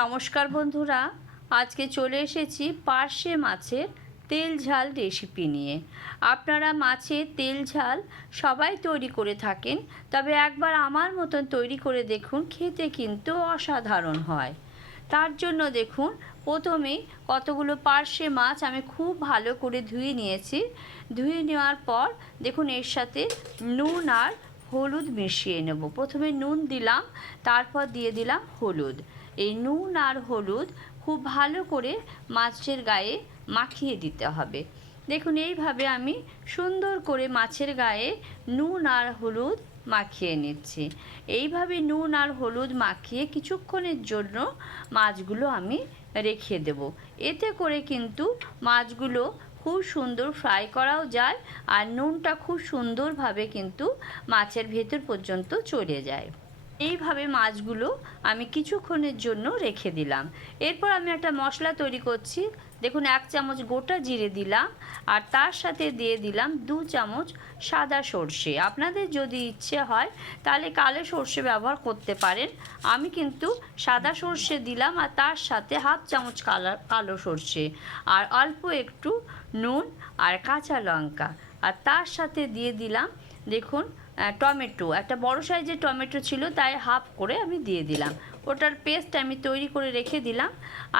নমস্কার বন্ধুরা, আজকে চলে এসেছি পার্শে মাছের তেল ঝাল রেসিপি নিয়ে। আপনারা মাছের তেল ঝাল সবাই তৈরি করে থাকেন, তবে একবার আমার মতন তৈরি করে দেখুন, খেতে কিন্তু অসাধারণ হয়। তার জন্য দেখুন, প্রথমে কতগুলো পার্শে মাছ আমি খুব ভালো করে ধুয়ে নিয়েছি। ধুয়ে নেওয়ার পর দেখুন এর সাথে নুন আর হলুদ মিশিয়ে নেব। প্রথমে নুন দিলাম, তারপর দিয়ে দিলাম হলুদ। এই নুন আর হলুদ খুব ভালো করে মাছের গায়ে মাখিয়ে দিতে হবে। দেখুন, এইভাবে আমি সুন্দর করে মাছের গায়ে নুন আর হলুদ মাখিয়ে নিচ্ছি। এইভাবে নুন আর হলুদ মাখিয়ে কিছুক্ষণের জন্য মাছগুলো আমি রেখে দেব। এতে করে কিন্তু মাছগুলো খুব সুন্দর ফ্রাই করাও যায় আর নুনটা খুব সুন্দরভাবে কিন্তু মাছের ভেতর পর্যন্ত চলে যায়। এইভাবে মাছগুলো আমি কিছুক্ষণের জন্য রেখে দিলাম। এরপর আমি একটা মশলা তৈরি করছি দেখুন, এক চামচ গোটা জিরে দিলাম আর তার সাথে দিয়ে দিলাম দু চামচ সাদা সর্ষে। আপনাদের যদি ইচ্ছে হয়, তাহলে কালো সর্ষে ব্যবহার করতে পারেন। আমি কিন্তু সাদা সর্ষে দিলাম আর তার সাথে হাফ চামচ কালার কালো সর্ষে আর অল্প একটু নুন আর কাঁচা লঙ্কা। আর তার সাথে দিয়ে দিলাম, দেখুন টমেটো। একটা বড় সাইজের টমেটো ছিল, তাই হাফ করে আমি দিয়ে দিলাম। ওটার পেস্ট আমি তৈরি করে রেখে দিলাম।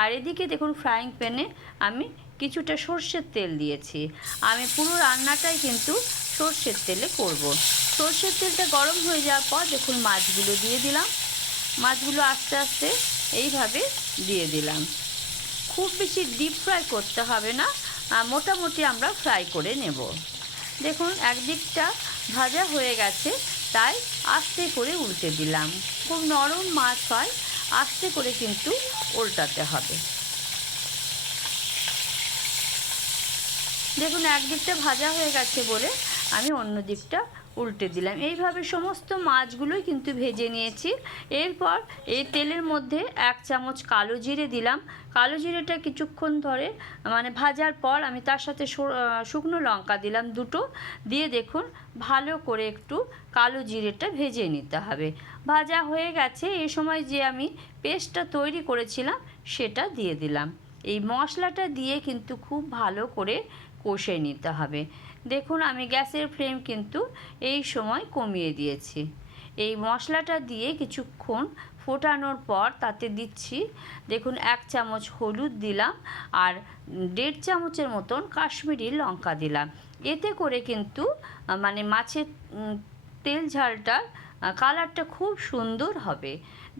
আর এদিকে দেখুন ফ্রাইং প্যানে আমি কিছুটা সর্ষের তেল দিয়েছি। আমি পুরো রান্নাটাই কিন্তু সর্ষের তেলে করব। সর্ষের তেলটা গরম হয়ে যাওয়ার পর দেখুন, মাছগুলো দিয়ে দিলাম। মাছগুলো আস্তে আস্তে এইভাবে দিয়ে দিলাম। খুব বেশি ডিপ ফ্রাই করতে হবে না। মোটামুটি আমরা ফ্রাই করে নেব। দেখুন, একদিকটা ভাজা হয়ে গেছে, তাই আস্তে করে উল্টে দিলাম। খুব নরম মাছ হয়, আস্তে করে কিন্তু উল্টাতে হবে। দেখুন, একদিকটা ভাজা হয়ে গেছে বলে আমি অন্য দিকটা উল্টে দিলাম। এইভাবে সমস্ত মাছগুলোই কিন্তু ভেজে নিয়েছি। এরপর এই তেলের মধ্যে এক চামচ কালো জিরে দিলাম। কালো জিরেটা কিছুক্ষণ ধরে মানে ভাজার পর আমি তার সাথে শুকনো লঙ্কা দিলাম দুটো। দিয়ে দেখুন, ভালো করে একটু কালো জিরেটা ভেজে নিতে হবে। ভাজা হয়ে গেছে। এই সময় যে আমি পেস্টটা তৈরি করেছিলাম, সেটা দিয়ে দিলাম। এই মশলাটা দিয়ে কিন্তু খুব ভালো করে কষে নিতে হবে। দেখুন, আমি গ্যাসের ফ্লেম কিন্তু এই সময় কমিয়ে দিয়েছি। এই মশলাটা দিয়ে কিছুক্ষণ ফোটানোর পর তাতে দিচ্ছি, দেখুন, এক চামচ হলুদ দিলাম আর দেড় চামচের মতন কাশ্মীরি লঙ্কা দিলাম। এতে করে কিন্তু মানে মাছের তেল ঝালটা কালারটা খুব সুন্দর হবে।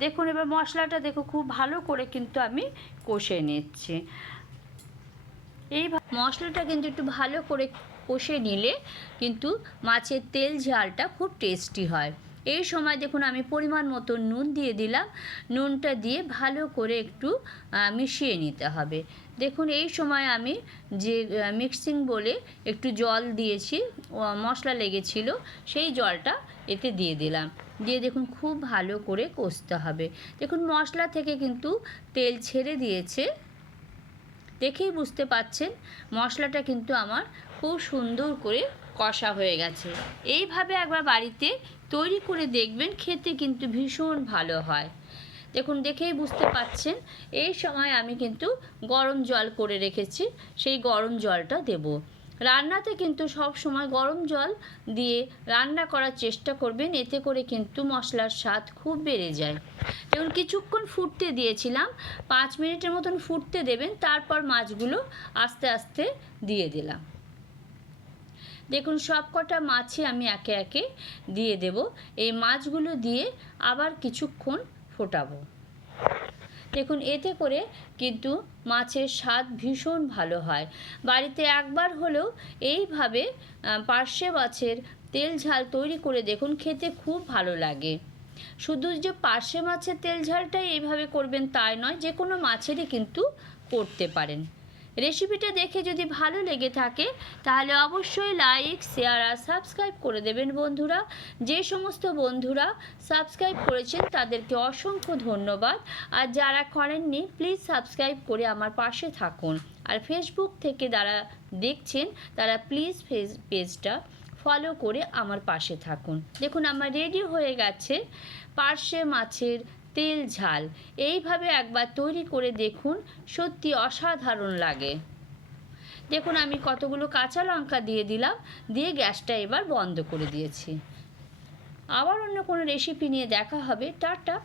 দেখুন, এবার মশলাটা দেখো, খুব ভালো করে কিন্তু আমি কষে নিচ্ছি। এই মশলাটা কিন্তু একটু ভালো করে কষে নিলে কিন্তু মাছের তেল ঝালটা খুব টেস্টি হয়। এই সময় দেখুন আমি পরিমাণ মতো নুন দিয়ে দিলাম। নুনটা দিয়ে ভালো করে একটু মিশিয়ে নিতে হবে। দেখুন এই সময় আমি যে মিক্সিং বলে একটু জল দিয়েছি মশলা লেগেছিল, সেই জলটা এতে দিয়ে দিলাম। দিয়ে দেখুন খুব ভালো করে কষতে হবে। দেখুন মশলা থেকে কিন্তু তেল ছেড়ে দিয়েছে। দেখেই বুঝতে পাচ্ছেন মশলাটা কিন্তু আমার খুব সুন্দর করে কষা হয়ে গেছে। এইভাবে একবার বাড়িতে তৈরি করে দেখবেন, খেতে কিন্তু ভীষণ ভালো হয়। দেখুন, দেখেই বুঝতে পাচ্ছেন, এই সময় আমি কিন্তু গরম জল করে রেখেছি, সেই গরম জলটা দেব। রান্নাতে কিন্তু সব সময় গরম জল দিয়ে রান্না করার চেষ্টা করবেন। এতে করে কিন্তু মশলার স্বাদ খুব বেড়ে যায়। দেখুন কিছুক্ষণ ফুটতে দিয়েছিলাম, পাঁচ মিনিটের মতন ফুটতে দেবেন, তারপর মাছগুলো আস্তে আস্তে দিয়ে দিলাম। দেখুন সব কটা মাছই আমি একে একে দিয়ে দেব। এই মাছগুলো দিয়ে আবার কিছুক্ষণ ফোটাবো। দেখুন, এতে করে কিন্তু মাছের স্বাদ ভীষণ ভালো হয়। বাড়িতে একবার হলেও এইভাবে পার্শে মাছের তেল ঝাল তৈরি করে দেখুন, খেতে খুব ভালো লাগে। শুধু যে পার্শে মাছের তেল ঝালটাই এইভাবে করবেন তাই নয় যে কোনো মাছেরই কিন্তু করতে পারেন। রেসিপিটা দেখে যদি ভালো লেগে থাকে, তাহলে অবশ্যই লাইক শেয়ার আর সাবস্ক্রাইব করে দেবেন বন্ধুরা। যে সমস্ত বন্ধুরা সাবস্ক্রাইব করেছেন, তাদেরকে অসংখ্য ধন্যবাদ। আর যারা করেননি প্লিজ সাবস্ক্রাইব করে আমার পাশে থাকুন। আর ফেসবুক থেকে যারা দেখছেন, তারা প্লিজ ফেস পেজটা ফলো করে আমার পাশে থাকুন। দেখুন, আমার রেডি হয়ে গেছে পার্শে মাছের তেল ঝাল। এইভাবে একবার তৈরি করে দেখুন, সত্যি অসাধারণ লাগে। দেখুন, আমি কতগুলো কাঁচা লঙ্কা দিয়ে দিলাম, দিয়ে গ্যাসটা এবার বন্ধ করে দিয়েছি। আবার অন্য কোনো রেসিপি নিয়ে দেখা হবে। টাটা!